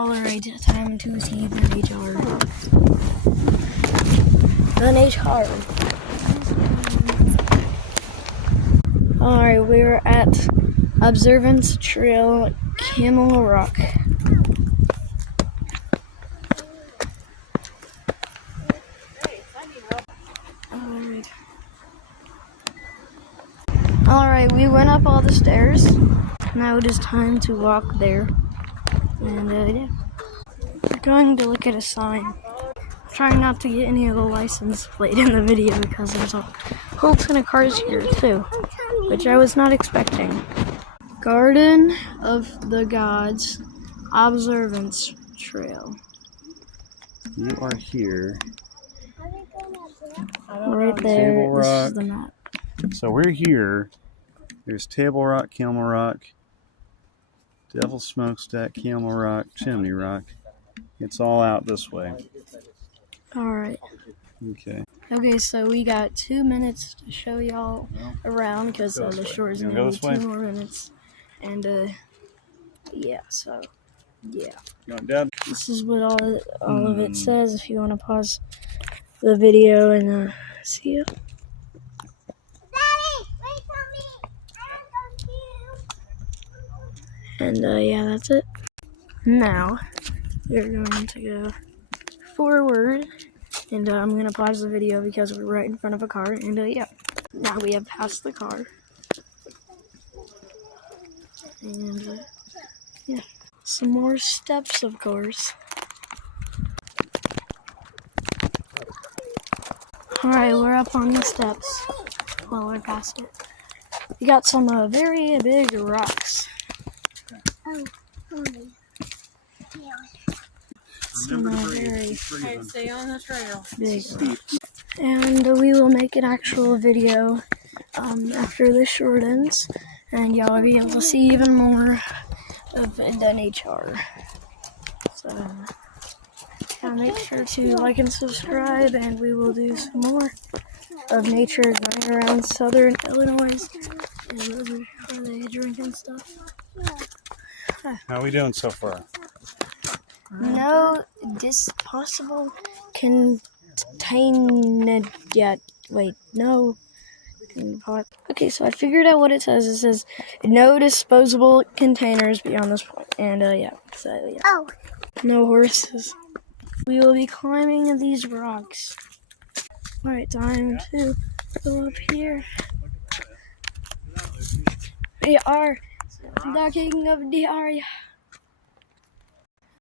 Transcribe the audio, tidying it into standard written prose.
Alright, time to see the nature. The nature. Alright, we're at Observance Trail, Camel Rock. Alright, we went up all the stairs. Now it is time to walk there. And yeah. We're going to look at a sign. Trying not to get any of the license plate in the video because there's a whole ton of cars here too, which I was not expecting. Garden of the Gods Observance Trail. You are here. Right there, this is the map. So we're here. There's Table Rock, Camel Rock, Devil Smokestack, Camel Rock, Chimney Rock. It's all out this way. Alright. Okay. Okay, so we got 2 minutes to show y'all around because the short is going to be 2 more minutes. And yeah, so yeah. You want Dad? This is what all of it says if you want to pause the video and see it. And yeah, that's it. Now, we're going to go forward, and I'm going to pause the video because we're right in front of a car, and yeah. Now we have passed the car. And yeah, some more steps, of course. Alright, we're up on the steps. Well, we're past it. We got some very big rocks. Some very stay on the trail. big rocks. And we will make an actual video after this short ends, and y'all will be able to see even more of the nature. So yeah, make sure to like and subscribe, and we will do some more of nature going around southern Illinois. And those are they drinking stuff. How are we doing so far? No, this possible contain yet. Wait, no. Okay, so I figured out what it says. It says no disposable containers beyond this point. And yeah, so yeah. Oh. No horses. We will be climbing these rocks. Alright, time to go up here. We are the king of the area.